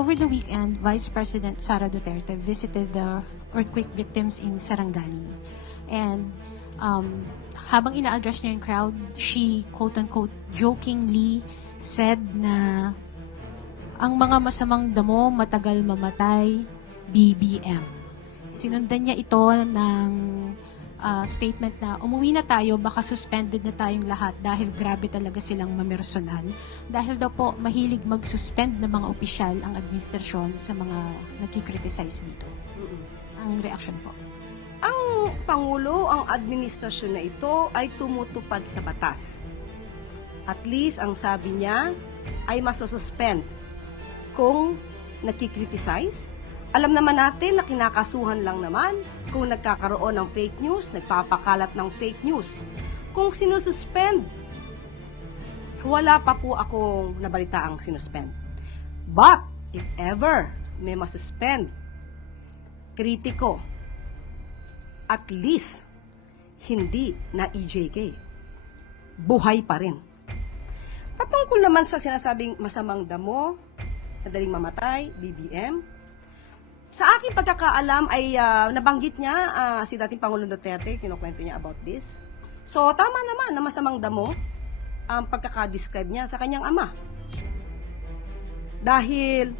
over the weekend, Vice President Sara Duterte visited the earthquake victims in Sarangani. And habang ina-address niya yung crowd, she quote-unquote jokingly said na ang mga masamang damo matagal mamatay, BBM. Sinundan niya ito ng statement na umuwi na tayo, baka suspended na tayong lahat dahil grabe talaga silang mamersonal. Dahil daw po mahilig mag-suspend ng mga opisyal ang administrasyon sa mga nagkikriticize dito. Ang reaction po. Ang Pangulo, ang administrasyon na ito ay tumutupad sa batas. At least, ang sabi niya ay masususpend kung nakikriticize. Alam naman natin na kinakasuhan lang naman kung nagkakaroon ng fake news, nagpapakalat ng fake news. Kung sinususpend, wala pa po akong nabalitaang sinuspend. But, if ever may masuspend, kritiko, at least, hindi na EJK. Buhay pa rin. Patungkol naman sa sinasabing masamang damo, madaling mamatay, BBM, sa aking pagkakaalam ay nabanggit niya si dating Pangulong Duterte, kinukwento niya about this. So, tama naman na masamang damo ang pagkakadescribe niya sa kanyang ama. Dahil,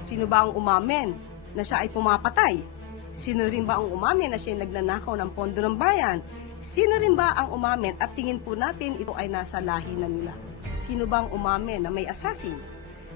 sino ba ang umamin na siya ay pumapatay? Sino rin ba ang umamin na siya ay nagnanakaw ng pondo ng bayan? Sino rin ba ang umamin? At tingin po natin ito ay nasa lahi na nila. Sino ba ang umamin na may assassin?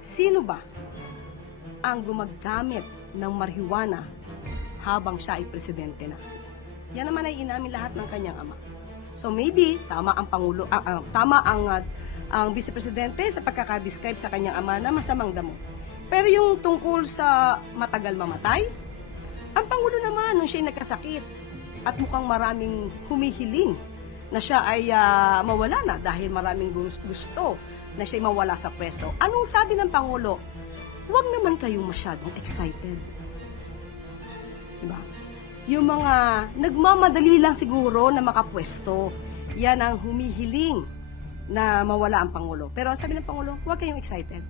Sino ba ang gumagamit ng marijuana habang siya ay presidente na? Yan naman ay inamin lahat ng kanyang ama. So maybe tama ang pangulo, tama ang vice presidente sa pagkakadescribe sa kanyang ama na masamang damo. Pero yung tungkol sa matagal mamatay, ang pangulo naman nung siya ay nagkasakit at mukhang maraming humihiling na siya ay mawala na dahil maraming gusto na siya ay mawala sa pwesto. Anong sabi ng pangulo? Huwag naman kayong masyadong excited. Diba? Yung mga nagmamadali lang siguro na makapwesto, yan ang humihiling na mawala ang Pangulo. Pero sabi ng Pangulo, huwag kayong excited.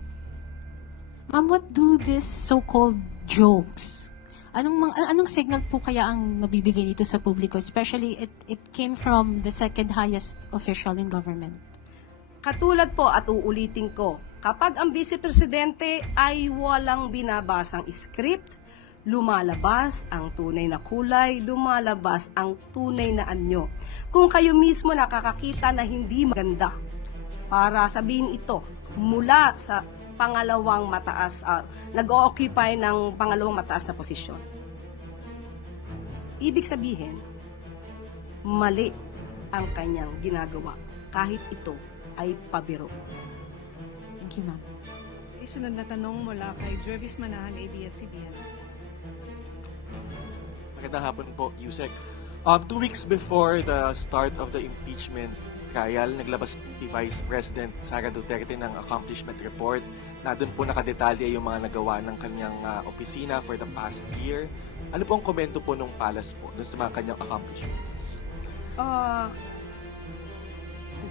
Ma'am, what do these so-called jokes? Anong signal po kaya ang nabibigay dito sa publiko? Especially, it came from the second highest official in government. Katulad po at uulitin ko, kapag ang Vice Presidente ay walang binabasang script, lumalabas ang tunay na kulay, lumalabas ang tunay na anyo. Kung kayo mismo nakakakita na hindi maganda, para sabihin ito, mula sa pangalawang mataas, nag-o-occupy ng pangalawang mataas na posisyon. Ibig sabihin, mali ang kanyang ginagawa, kahit ito ay pabiro. Thank you, ma'am. Isunod na tanong mula kay Jervis Manahan, ABS-CBN. Magandang hapon po, Yusek. 2 weeks before the start of the impeachment trial, naglabas si Vice President Sara Duterte ng accomplishment report na doon po nakadetalye yung mga nagawa ng kanyang opisina for the past year. Ano po ang komento po ng Palace po doon sa mga kanyang accomplishments?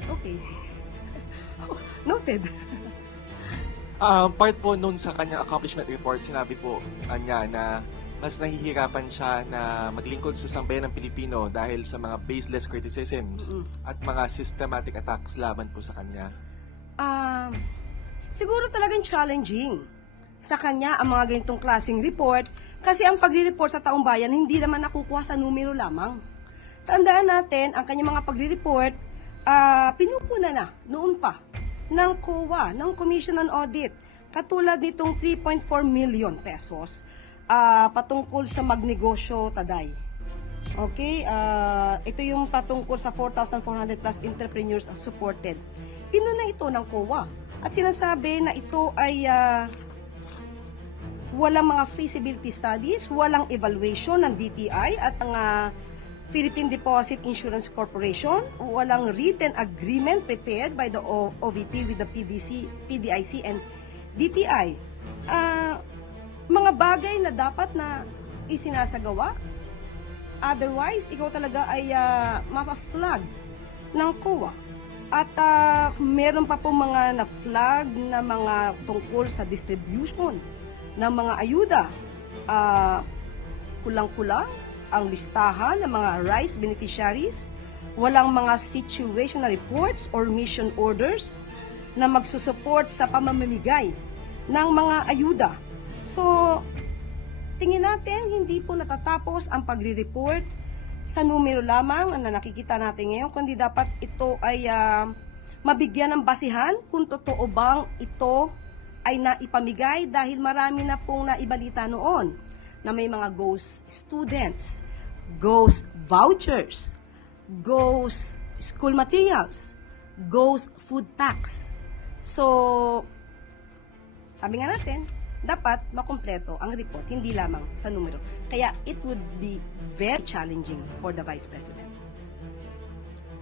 Okay. Noted. Part po noon sa kanyang accomplishment report, sinabi po niya na mas nahihirapan siya na maglingkod sa sambayan ng Pilipino dahil sa mga baseless criticisms at mga systematic attacks laban po sa kanya. Siguro talagang challenging sa kanya ang mga ganitong klaseng report kasi ang pagre-report sa taong bayan hindi naman nakukuha sa numero lamang. Tandaan natin, ang kanyang mga pagre-report, pinupuna na noon pa ng COA, ng Commission on Audit, katulad nitong 3.4 million pesos patungkol sa magnegosyo Taday. Okay? Ito yung patungkol sa 4,400 plus entrepreneurs supported. Pinuna ito ng COA at sinasabi na ito ay walang mga feasibility studies, walang evaluation ng DTI at ang Philippine Deposit Insurance Corporation, walang written agreement prepared by the OVP with the PDIC and DTI. Mga bagay na dapat na isinasagawa, otherwise, ikaw talaga ay mapa-flag ng COA. At meron pa pong mga na-flag na mga tungkol sa distribution ng mga ayuda. Kulang-kulang ang listahan ng mga rice beneficiaries, walang mga situational reports or mission orders na magsusupport sa pamamimigay ng mga ayuda. So, tingin natin hindi po natatapos ang pagre-report sa numero lamang na nakikita natin ngayon, kundi dapat ito ay mabigyan ng basihan kung totoo bang ito ay naipamigay dahil marami na pong naibalita noon na may mga ghost students, ghost vouchers, ghost school materials, ghost food packs. So, sabi nga natin, dapat makumpleto ang report, hindi lamang sa numero. Kaya it would be very challenging for the Vice President.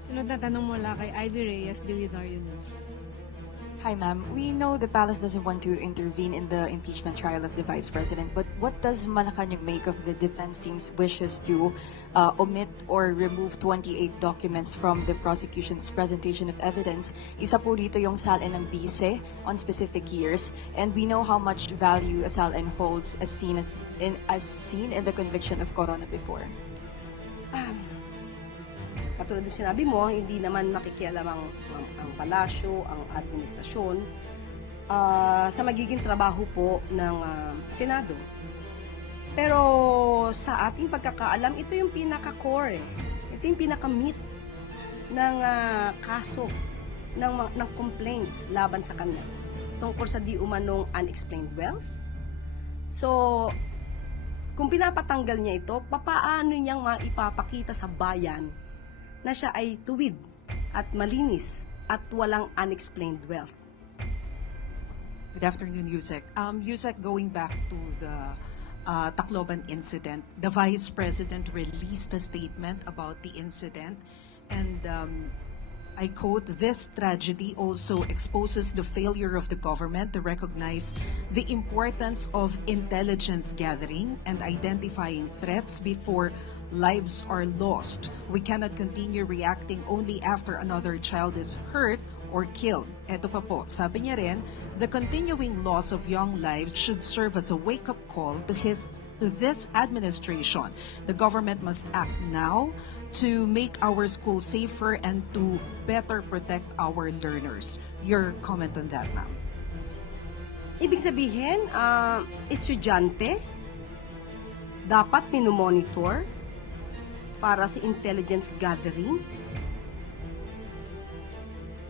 Sunod na tanong mula kay Ivy Reyes, Billionaire News. Hi, ma'am. We know the palace doesn't want to intervene in the impeachment trial of the vice president, but what does Malacanang make of the defense team's wishes to omit or remove 28 documents from the prosecution's presentation of evidence? Isa po dito yung SALN ng bise on specific years, and we know how much value a SALN holds as seen in the conviction of Corona before. Katulad ng sinabi mo, hindi naman makikialam ang palasyo, ang administrasyon sa magiging trabaho po ng Senado. Pero sa ating pagkakaalam, ito yung pinaka-core. Ito yung pinaka-meat ng kaso, ng complaints laban sa kanila tungkol sa di umanong unexplained wealth. So, kung pinapatanggal niya ito, papaano niyang maipapakita sa bayan na siya ay tuwid at malinis at walang unexplained wealth? Good afternoon, Yusek. Yusek, going back to the Tacloban incident, the Vice President released a statement about the incident, and I quote, "This tragedy also exposes the failure of the government to recognize the importance of intelligence gathering and identifying threats before lives are lost. We cannot continue reacting only after another child is hurt or killed." Ito pa po, sabi niya rin, the continuing loss of young lives should serve as a wake-up call to this administration. The government must act now to make our schools safer and to better protect our learners. Your comment on that, ma'am? Ibig sabihin, estudyante dapat minomonitor para sa intelligence gathering.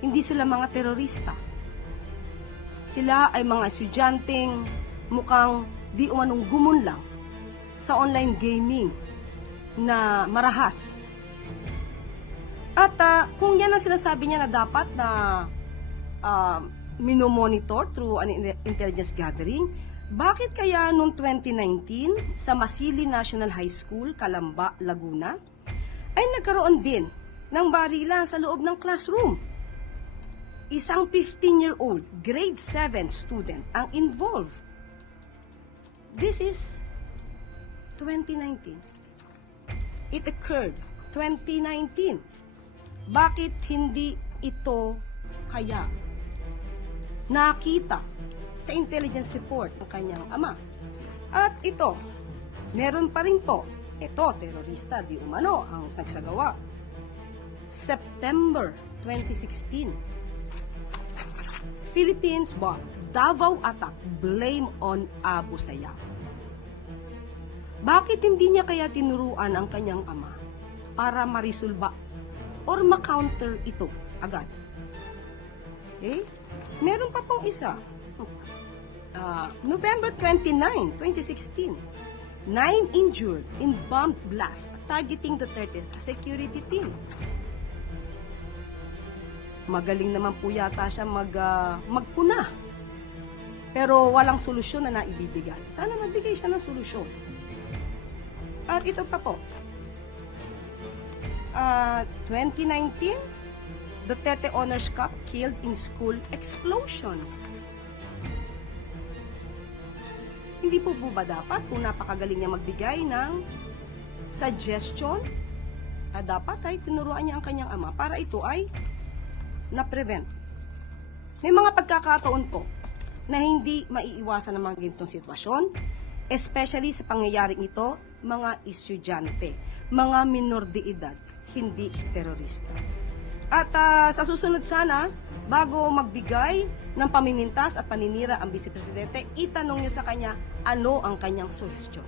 Hindi sila mga terorista. Sila ay mga estudyanteng mukhang di umanong gumunlang sa online gaming na marahas. At kung yan ang sinasabi niya na dapat na minomonitor through an intelligence gathering, bakit kaya noong 2019 sa Masili National High School, Calamba, Laguna, ay nagkaroon din ng barilan sa loob ng classroom? Isang 15-year-old, grade 7 student ang involved. This is 2019. It occurred 2019. Bakit hindi ito kaya nakita sa intelligence report ng kanyang ama? At ito, meron pa rin po, ito, terorista, di umano ang nagsagawa. September 2016, Philippines bomb, Davao attack, blame on Abu Sayyaf. Bakit hindi niya kaya tinuruan ang kanyang ama para marisolba or ma-counter ito agad? Okay? Meron pa pong isa. November 29, 2016, 9 injured in bomb blast targeting Duterte's security team. Magaling naman po yata siya magpuna. Pero walang solusyon na naibibigay. Sana magbigay siya ng solusyon. At ito pa po. 2019, Duterte Honors Cup killed in school explosion. Hindi po ba dapat kung napakagaling niya magbigay ng suggestion, dapat ay tinuruan niya ang kanyang ama para ito ay na prevent. May mga pagkakataon po na hindi maiiwasan ng mga ganitong sitwasyon, especially sa pangyayaring ito, mga estudyante, mga minor de edad, hindi terorista. At sa susunod sana, bago magbigay ng pamimintas at paninira ang Vice Presidente, itanong niyo sa kanya ano ang kanyang suhestyon.